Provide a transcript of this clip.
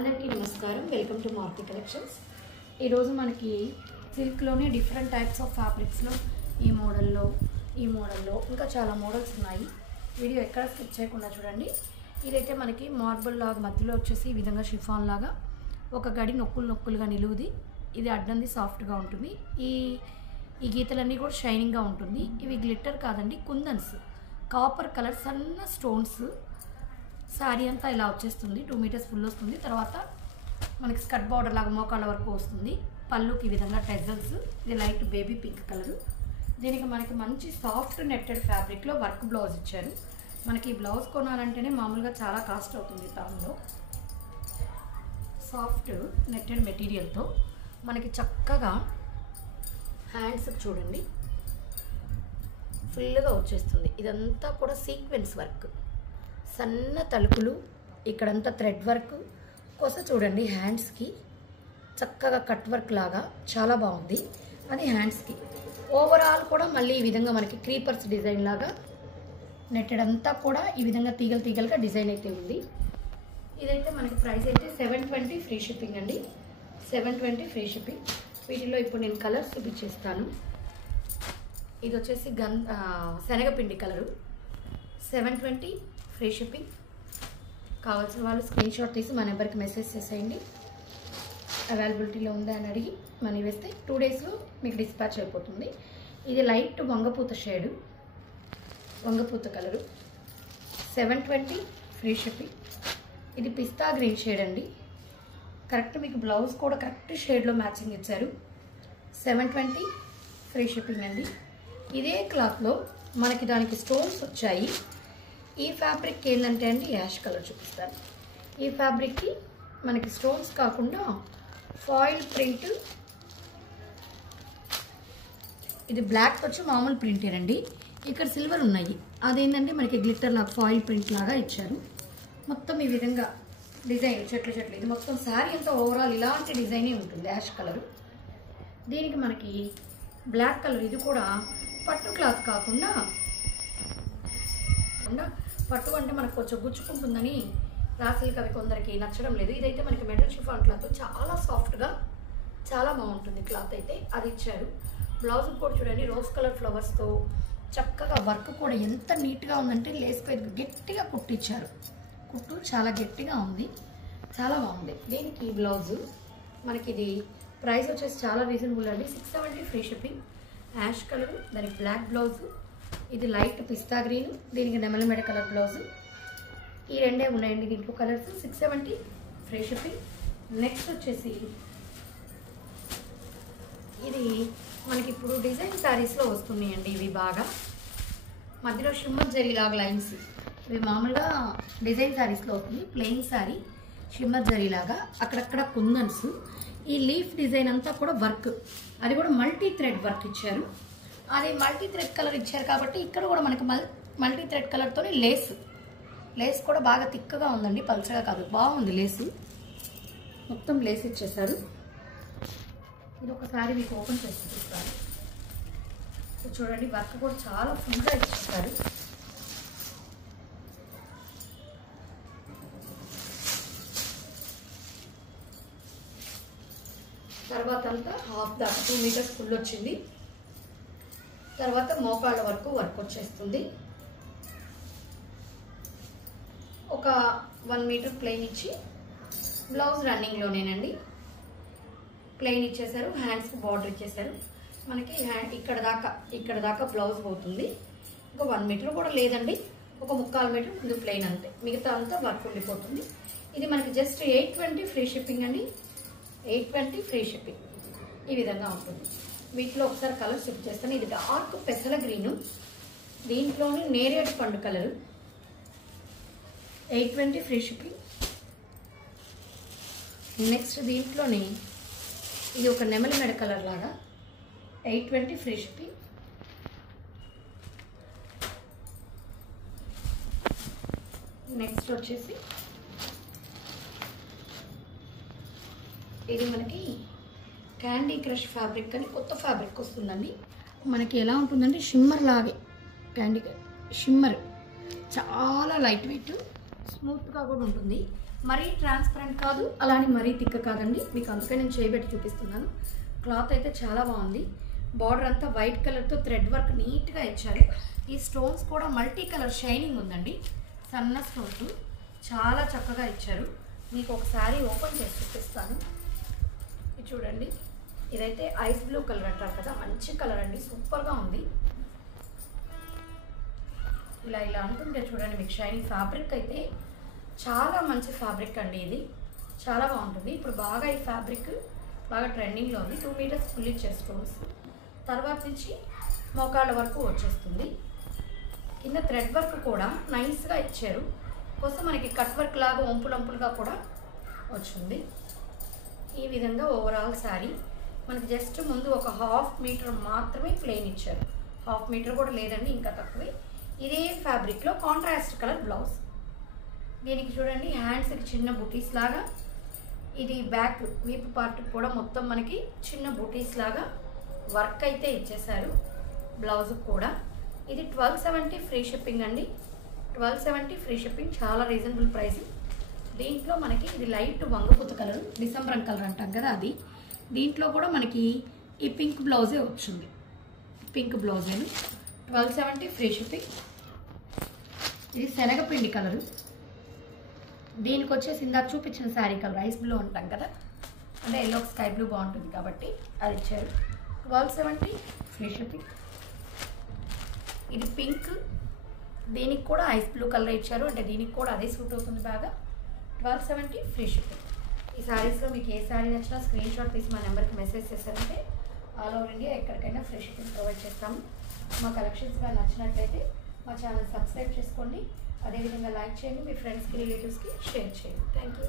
అందరికీ నమస్కారం. Welcome to market collections. ఈరోజు మనకి సిల్క్లోనే డిఫరెంట్ టైప్స్ ఆఫ్ ఫ్యాబ్రిక్స్లో ఈ మోడల్లో ఇంకా చాలా మోడల్స్ ఉన్నాయి. వీడియో ఎక్కడ స్కిప్ చేయకుండా చూడండి. ఇదైతే మనకి మార్బుల్ లాగా మధ్యలో వచ్చేసి ఈ విధంగా షిఫాన్ లాగా ఒక గడి నొక్కులుగా నిలువుది. ఇది అడ్డంది సాఫ్ట్గా ఉంటుంది. ఈ గీతలన్నీ కూడా షైనింగ్గా ఉంటుంది. ఇవి గ్లిట్టర్ కాదండి, కుందన్స్, కాపర్ కలర్ సన్న స్టోన్స్. శారీ అంతా ఇలా వచ్చేస్తుంది. 2 మీటర్స్ ఫుల్ వస్తుంది. తర్వాత మనకి స్కర్ట్ బార్డర్ లాగా మోకాళ్ళ వరకు వస్తుంది. పళ్ళుకి ఈ విధంగా టెజల్స్. ఇది లైట్ బేబీ పింక్ కలరు. దీనికి మనకి మంచి సాఫ్ట్ నెట్టెడ్ ఫ్యాబ్రిక్లో వర్క్ బ్లౌజ్ ఇచ్చారు. మనకి ఈ బ్లౌజ్ కొనాలంటేనే మామూలుగా చాలా కాస్ట్ అవుతుంది. టౌన్లో సాఫ్ట్ నెట్టెడ్ మెటీరియల్తో మనకి చక్కగా హ్యాండ్స్ చూడండి ఫుల్గా వచ్చేస్తుంది. ఇదంతా కూడా సీక్వెన్స్ వర్క్, సన్న తలుపులు, ఇక్కడంతా థ్రెడ్ వర్క్ కోసం చూడండి. హ్యాండ్స్కి చక్కగా కట్ వర్క్ లాగా చాలా బాగుంది. అది హ్యాండ్స్కి ఓవరాల్ కూడా మళ్ళీ ఈ విధంగా మనకి క్రీపర్స్ డిజైన్ లాగా నెట్టెడ్ అంతా కూడా ఈ విధంగా తీగలుగా డిజైన్ అయితే ఉంది. ఇదైతే మనకి ప్రైస్ అయితే 720 ఫ్రీ షిప్పింగ్ అండి. 720 ఫ్రీ షిప్పింగ్. వీటిలో ఇప్పుడు నేను కలర్స్ చూపించేస్తాను. ఇది వచ్చేసి శనగపిండి కలరు. 720 free shipping. కావాల్సిన వాళ్ళు స్క్రీన్ షాట్ తీసి మా నెంబర్కి మెసేజ్ చేసేయండి. అవైలబిలిటీలో ఉందా అని అడిగి మనీ వేస్తే 2 డేస్లో మీకు డిస్పాచ్ అయిపోతుంది. ఇది లైట్ వంగపూత షేడు, వంగపూత కలరు. 720 free shipping. ఇది పిస్తా గ్రీన్ షేడ్ అండి. కరెక్ట్ మీకు బ్లౌజ్ కూడా కరెక్ట్ షేడ్లో మ్యాచింగ్ ఇచ్చారు. 720 ఫ్రీ షిప్పింగ్ అండి. ఇదే క్లాత్లో మనకి దానికి స్టోన్స్ వచ్చాయి. ఈ ఫ్యాబ్రిక్ ఏంటంటే అండి, యాష్ కలర్ చూపిస్తాను. ఈ ఫ్యాబ్రిక్కి మనకి స్టోన్స్ కాకుండా ఫాయిల్ ప్రింట్, ఇది బ్లాక్ వచ్చి మామూలు ప్రింటేనండి. ఇక్కడ సిల్వర్ ఉన్నాయి. అదేంటంటే మనకి గ్లిట్టర్ లాగా ఫాయిల్ ప్రింట్ లాగా ఇచ్చారు. మొత్తం ఈ విధంగా డిజైన్ చెట్లు. ఇది మొత్తం శారీ అంతా ఓవరాల్ ఇలాంటి డిజైనే ఉంటుంది. Ash colour. దీనికి మనకి బ్లాక్ కలర్. ఇది కూడా పట్టు క్లాత్ కాకుండా, పట్టు అంటే మనకు కొంచెం గుచ్చుకుంటుందని రాసిల్కి అవి కొందరికి నచ్చడం లేదు. ఇదైతే మనకి మెటల్ షిఫాన్ క్లాత్ చాలా సాఫ్ట్గా చాలా బాగుంటుంది. క్లాత్ అయితే అది ఇచ్చారు. బ్లౌజ్ కూడా చూడండి రోజ్ కలర్ ఫ్లవర్స్తో చక్కగా వర్క్ కూడా ఎంత నీట్గా ఉందంటే లేస్కి గట్టిగా కుట్టిచ్చారు. కుట్టు చాలా గట్టిగా ఉంది, చాలా బాగుంది. దీనికి బ్లౌజు మనకి ఇది ప్రైస్ వచ్చేసి చాలా రీజనబుల్ అండి. 670 ఫ్రీ షిప్పింగ్. యాష్ కలరు, దానికి బ్లాక్ బ్లౌజు. ఇది లైట్ పిస్తా గ్రీన్, దీనికి నెమలిమెడ కలర్ బ్లౌజు. ఈ రెండే ఉన్నాయండి దీంట్లో కలర్స్. 670 free shipping. నెక్స్ట్ వచ్చేసి ఇది మనకి ఇప్పుడు డిజైన్ శారీస్లో వస్తున్నాయండి. ఇవి బాగా మధ్యలో షిమ్మర్ జరీలాగా లైన్స్. ఇవి మామూలుగా డిజైన్ శారీస్లో వస్తుంది. ప్లెయిన్ శారీ షిమ్మర్ జరీలాగా అక్కడక్కడ కుందన్స్. ఈ లీఫ్ డిజైన్ అంతా కూడా వర్క్, అది కూడా మల్టీ థ్రెడ్ వర్క్ ఇచ్చారు. అది మల్టీ థ్రెడ్ కలర్ ఇచ్చారు కాబట్టి ఇక్కడ కూడా మనకి మల్టీ థ్రెడ్ కలర్తోనే లేస్ కూడా బాగా తిక్కగా ఉందండి, పల్చగా కాదు, బాగుంది. లేసు మొత్తం లేస్ ఇచ్చేసారు. ఇది ఒకసారి మీకు ఓపెన్ చేసి చూపిస్తారు. చూడండి వర్క్ కూడా చాలా ఫుల్గా ఇచ్చేసారు. తర్వాత అంతా హాఫ్ దాకా 2 మీటర్స్ ఫుల్ వచ్చింది. తర్వాత మోకాళ్ళ వరకు వర్క్ వచ్చేస్తుంది. ఒక 1 మీటర్ ప్లెయిన్ ఇచ్చి బ్లౌజ్ రన్నింగ్లోనేనండి. ప్లెయిన్ ఇచ్చేసారు. హ్యాండ్స్కి బార్డర్ ఇచ్చేసారు. మనకి ఇక్కడ దాకా బ్లౌజ్ పోతుంది. ఇంకా 1 మీటర్ కూడా లేదండి, ఒక 3/4 మీటర్ ముందు ప్లెయిన్ అంతే. మిగతా అంతా వర్క్ ఉండిపోతుంది. ఇది మనకి జస్ట్ 820 ఫ్రీ షిప్పింగ్ అండి. 820 ఫ్రీ షిప్పింగ్. ఈ విధంగా ఉంటుంది. వీటిలో ఒకసారి కలర్ షిఫ్ట్ చేస్తాను. ఇది డార్క్ పెసల గ్రీను, దీంట్లోని నేరేడు పండు కలరు. 820 free shipping. నెక్స్ట్ దీంట్లోని ఇది ఒక నెమలిమెడ కలర్ లాగా 820 ఫ్రీ షిప్పింగ్. నెక్స్ట్ వచ్చేసి ఇది మనకి క్యాండీ క్రష్ ఫ్యాబ్రిక్ అని కొత్త ఫ్యాబ్రిక్ వస్తుందండి. మనకి ఎలా ఉంటుందంటే షిమ్మర్ లాగే, క్యాండీ షిమ్మర్ చాలా లైట్ వెయిట్, స్మూత్గా కూడా ఉంటుంది. మరీ ట్రాన్స్పరెంట్ కాదు, అలానే మరీ థిక్ కాదండి. మీకు అందుకే నేను చేయబెట్టి చూపిస్తున్నాను. క్లాత్ అయితే చాలా బాగుంది. బార్డర్ అంతా వైట్ కలర్తో థ్రెడ్ వర్క్ నీట్గా ఇచ్చారు. ఈ స్టోన్స్ కూడా మల్టీ కలర్ షైనింగ్ ఉందండి. సన్న స్టోన్స్ చాలా చక్కగా ఇచ్చారు. మీకు ఒకసారి ఓపెన్ చేసి చూపిస్తాను. ఇది చూడండి, ఇదైతే ఐస్ బ్లూ కలర్ అంటారు కదా, మంచి కలర్ అండి, సూపర్గా ఉంది. ఇలా ఇలా అంటుంటే చూడండి మీకు షైనింగ్. ఫ్యాబ్రిక్ అయితే చాలా మంచి ఫ్యాబ్రిక్ అండి, ఇది చాలా బాగుంటుంది. ఇప్పుడు బాగా ఈ ఫ్యాబ్రిక్ బాగా ట్రెండింగ్లో ఉంది. 2 మీటర్స్ ఫుల్ ఇచ్చే స్టోన్స్, తర్వాత నుంచి మోకాళ్ళ వరకు వచ్చేస్తుంది. కింద థ్రెడ్ వర్క్ కూడా నైస్గా ఇచ్చారు. కోసం మనకి కట్ వర్క్ లాగా వంపులంపులుగా కూడా వచ్చింది. ఈ విధంగా ఓవరాల్ శారీ మనకి జస్ట్ ముందు ఒక 1/2 మీటర్ మాత్రమే ప్లెయిన్ ఇచ్చారు. 1/2 మీటర్ కూడా లేదండి, ఇంకా తక్కువే. ఇదే ఫ్యాబ్రిక్లో కాంట్రాస్ట్ కలర్ బ్లౌజ్. దీనికి చూడండి హ్యాండ్స్కి చిన్న బుటీస్ లాగా, ఇది బ్యాక్ వీపు పార్ట్ కూడా మొత్తం మనకి చిన్న బుటీస్ లాగా వర్క్ అయితే ఇచ్చేసారు. బ్లౌజ్ కూడా ఇది 1270 ఫ్రీ షిప్పింగ్ అండి. 1270 ఫ్రీ షిప్పింగ్, చాలా రీజనబుల్ ప్రైస్. దీంట్లో మనకి ఇది లైట్ వంగపూత కలర్, డిసెంబర్ కలర్ అంటాం కదా అది. దీంట్లో కూడా మనకి ఈ పింక్ బ్లౌజే వచ్చింది. పింక్ బ్లౌజేను 1270 ఫ్రీ షిప్పింగ్. ఇది శనగపిండి కలరు. దీనికి వచ్చేసి ఇందాక చూపించిన శారీ కలర్ ఐస్ బ్లూ అంటాం కదా, అంటే ఎల్లో స్కై బ్లూ బాగుంటుంది కాబట్టి అది ఇచ్చారు. 1270 ఫ్రీ షిప్పింగ్. ఇది పింక్, దీనికి కూడా ఐస్ బ్లూ కలర్ ఇచ్చారు, అంటే దీనికి కూడా అదే సూట్ అవుతుంది బాగా. 1270 ఫ్రీ షిప్పింగ్. ఈ శారీస్లో మీకు ఏ శారీ నచ్చినా స్క్రీన్ షాట్ తీసి మా నెంబర్కి మెసేజ్ చేశారంటే ఆల్ ఓవర్ ఇండియా ఎక్కడికైనా ఫ్రీ షిప్పింగ్ ప్రొవైడ్ చేస్తాము. మా కలెక్షన్స్గా నచ్చినట్లయితే మా ఛానల్ సబ్స్క్రైబ్ చేసుకోండి. అదేవిధంగా లైక్ చేయండి, మీ ఫ్రెండ్స్కి రిలేటివ్స్కి షేర్ చేయండి. Thank you.